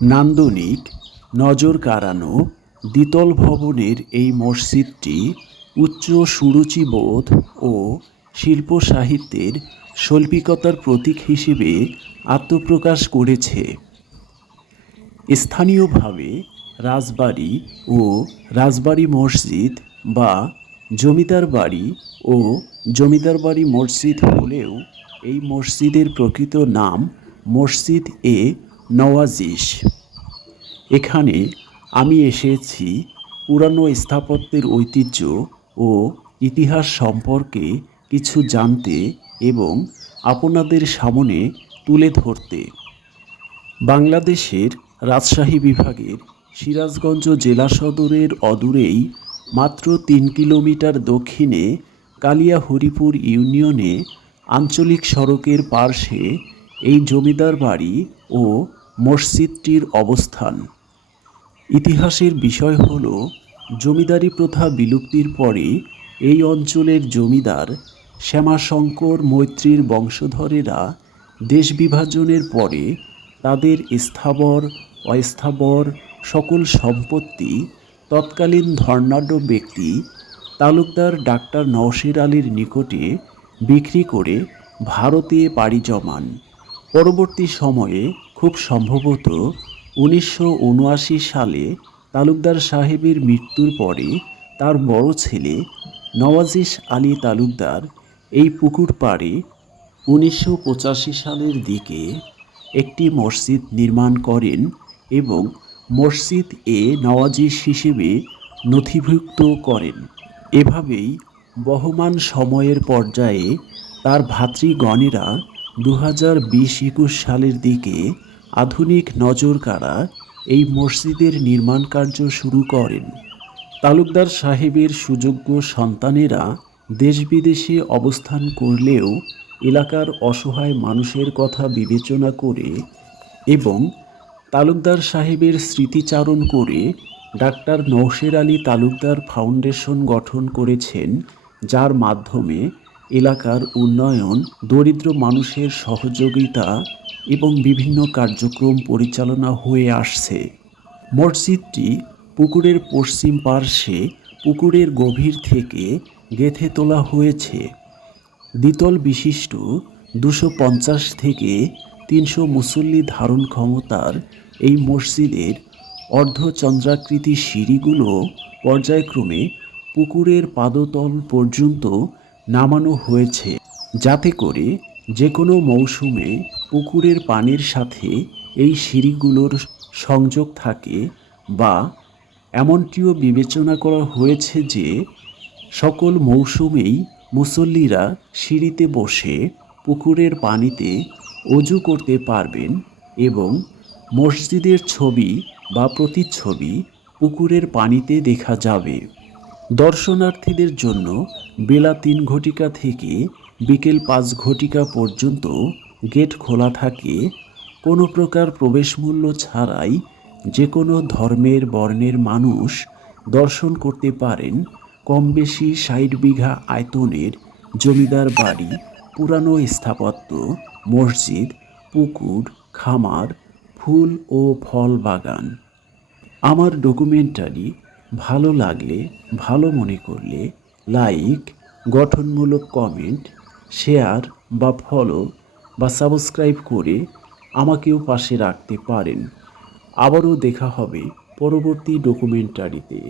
নান্দনিক, নজর কাড়ানো দ্বিতল ভবনের এই মসজিদটি উচ্চ সুরুচিবোধ ও শিল্প সাহিত্যের শৈল্পিকতার প্রতীক হিসেবে আত্মপ্রকাশ করেছে। স্থানীয়ভাবে রাজবাড়ি ও রাজবাড়ি মসজিদ বা জমিদার বাড়ি ও জমিদার বাড়ি মসজিদ হলেও এই মসজিদের প্রকৃত নাম মসজিদ এ নওয়াজিশ। এখানে আমি এসেছি পুরানো স্থাপত্যের ঐতিহ্য ও ইতিহাস সম্পর্কে কিছু জানতে এবং আপনাদের সামনে তুলে ধরতে। বাংলাদেশের রাজশাহী বিভাগের সিরাজগঞ্জ জেলা সদরের অদূরেই মাত্র ৩ কিলোমিটার দক্ষিণে কালিয়াহরিপুর ইউনিয়নে আঞ্চলিক সড়কের পার্শ্বে এই জমিদার বাড়ি ও মসজিদটির অবস্থান। ইতিহাসের বিষয় হল, জমিদারি প্রথা বিলুপ্তির পরে এই অঞ্চলের জমিদার শ্যামাশঙ্কর মৈত্রীর বংশধরেরা দেশ বিভাজনের পরে তাদের স্থাবর অস্থাবর সকল সম্পত্তি তৎকালীন ধর্নাঢ্য ব্যক্তি তালুকদার ডাক্তার নওশের আলীর নিকটে বিক্রি করে ভারতে পাড়ি জমান। পরবর্তী সময়ে খুব সম্ভবত ১৯৭৯ সালে তালুকদার সাহেবের মৃত্যুর পরে তার বড় ছেলে নওয়াজিশ আলী তালুকদার এই পুকুর পাড়ে ১৯৮৫ সালের দিকে একটি মসজিদ নির্মাণ করেন এবং মসজিদ এ নওয়াজিশ হিসেবে নথিভুক্ত করেন। এভাবেই বহমান সময়ের পর্যায়ে তার ভাতৃগণেরা ২০২০-২১ সালের দিকে আধুনিক নজর কাড়া এই মসজিদের নির্মাণ কার্য শুরু করেন। তালুকদার সাহেবের সুযোগ্য সন্তানেরা দেশ বিদেশে অবস্থান করলেও এলাকার অসহায় মানুষের কথা বিবেচনা করে এবং তালুকদার সাহেবের স্মৃতিচারণ করে ডাক্তার নওশের আলী তালুকদার ফাউন্ডেশন গঠন করেছেন, যার মাধ্যমে এলাকার উন্নয়ন, দরিদ্র মানুষের সহযোগিতা এবং বিভিন্ন কার্যক্রম পরিচালনা হয়ে আসছে। মসজিদটি পুকুরের পশ্চিম পার্শ্বে পুকুরের গভীর থেকে গেঁথে তোলা হয়েছে। দ্বিতল বিশিষ্ট ২৫০ থেকে ৩০০ মুসল্লি ধারণ ক্ষমতার এই মসজিদের অর্ধচন্দ্রাকৃতি সিঁড়িগুলো পর্যায়ক্রমে পুকুরের পাদতল পর্যন্ত নামানো হয়েছে, যাতে করে যে কোনো মৌসুমে পুকুরের পানির সাথে এই সিঁড়িগুলোর সংযোগ থাকে, বা এমনটিও বিবেচনা করা হয়েছে যে সকল মৌসুমেই মুসল্লিরা সিঁড়িতে বসে পুকুরের পানিতে অজু করতে পারবেন এবং মসজিদের ছবি বা প্রতিচ্ছবি পুকুরের পানিতে দেখা যাবে। দর্শনার্থীদের জন্য বেলা ৩ ঘটিকা থেকে বিকেল ৫ ঘটিকা পর্যন্ত গেট খোলা থাকে। কোনো প্রকার প্রবেশ মূল্য ছাড়াই যে কোনো ধর্মের বর্ণের মানুষ দর্শন করতে পারেন কম বেশি ৬০ বিঘা আয়তনের জমিদার বাড়ি, পুরানো স্থাপত্য, মসজিদ, পুকুর, খামার, ফুল ও ফল বাগান। আমার ডকুমেন্টারি ভালো লাগলে, ভালো মনে করলে লাইক, গঠনমূলক কমেন্ট, শেয়ার বা ফলো বা সাবস্ক্রাইব করে আমাকেও পাশে রাখতে পারেন। আবারও দেখা হবে পরবর্তী ডকুমেন্টারিতে।